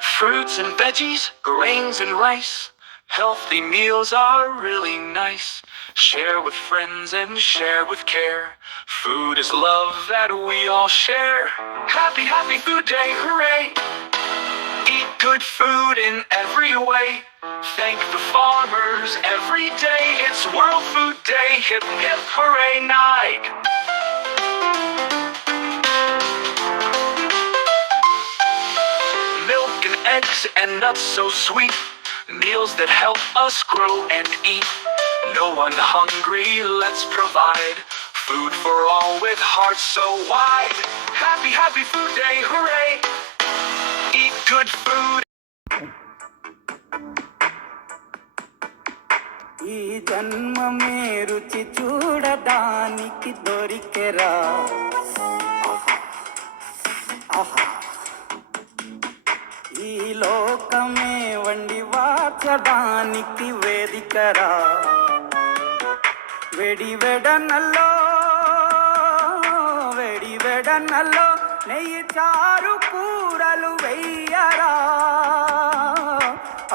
Fruits and veggies, grains and rice. Healthy meals are really nice. Share with friends and share with care. Food is love that we all share. Happy, happy food day, hooray! Eat good food in every way. Thank the farmers every day. It's World Food Day. Hip, hip, hooray, Nike. Milk and eggs and nuts so sweet. Meals that help us grow and eat. No one hungry, let's provide food for all with hearts so wide. Happy, happy food day, hooray! Eat good food. ఈ జన్మమే రుచి చూడడానికి దొరికెరా ఈ లోకమే వండి వార్చడానికి వేదికరా వెడి వెడనల్లో నెయ్యి చారు కూరలు వెయ్యరా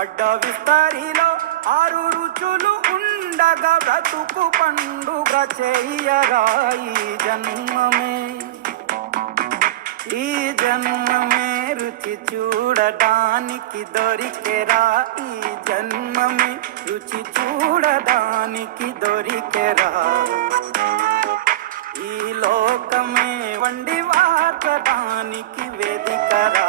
అడ్డ విస్తరిలో 6 రుచులు ఉండగా బ్రతుకు పండుగ చెయ్యరా ఈ జన్మమే రుచి చూడడానికి దొరికెరా ఈ జన్మమే రుచి చూడడానికి దొరికెరా ఈ లోకమే వండి వార్చడానికి వేదికరా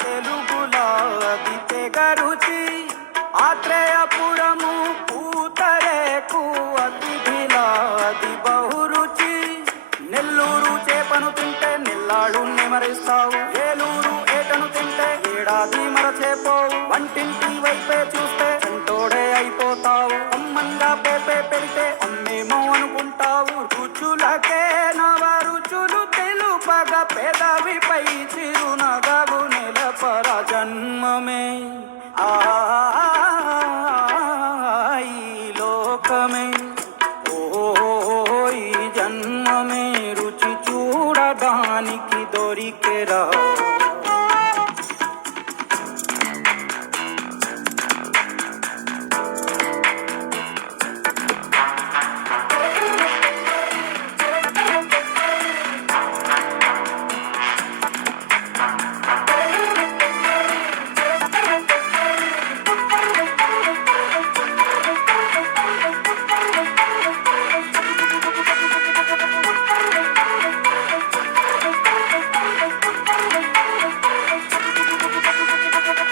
తెలుగులో అది తెగరుచి ఆత్రేయపురము పూతరేకు అతిథిలా అది బహురుచి నెల్లూరు చేపను తింటే నెల్లాడు నిమరిస్తావు ఏలూరు ఏటను తింటే ఏడాది మరచేపోవు వంటింటి వైపే చూస్తే చెంటోడే అయిపోతావు అమ్మంగా పేపే పెడితే అమ్మేమో అనుకుంటావు రుచులకే నవ రుచులు తెలుపగా పెదవిపై చిరునగవు నెలపర జన్మమే ఈ లోకమే ఈ జన్మమే రుచి చూడడానికి దొరికెరా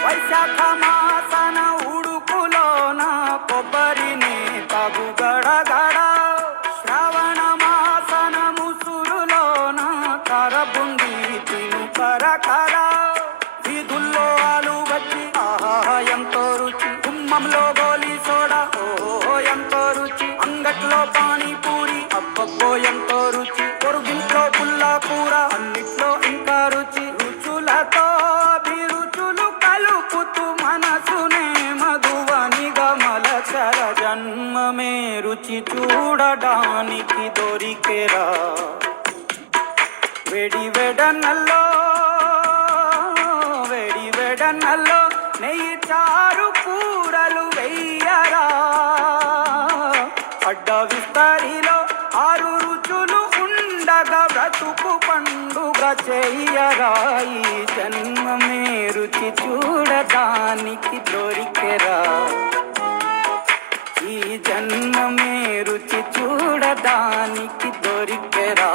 వైశాఖ మాసన ఉడుకులోన కొబ్బరిని తాగు గడగడ శ్రావణ మాసన ముసురులోన కరబుంది తిను కరకర వీధుల్లో ఆలు వచ్చి ఆహా ఎంతో రుచి గుమ్మంలో గోలీ సోడా ఓహో ఎంతో రుచి అంగట్లో పానీపూరి అబ్బబ్బో ఎంతో రుచి పొరుగింట్లో పుల్లా కూర అన్నిట్లో ఇంకా రుచి రుచులతో మనసునే మధువనిగా మలచర జన్మమే రుచి చూడడానికి దొరికెరా వెడి వెడనల్లో నెయ్యి చారు కూరలు వెయ్యరా అడ్డ విస్తరిలో 6 రుచులు ఉండగా బ్రతుకు పండుగ చెయ్యరా ఈ జన్మమే రుచి చూడడానికి దొరికెరా ఈ జన్మమే రుచి చూడడానికి దొరికెరా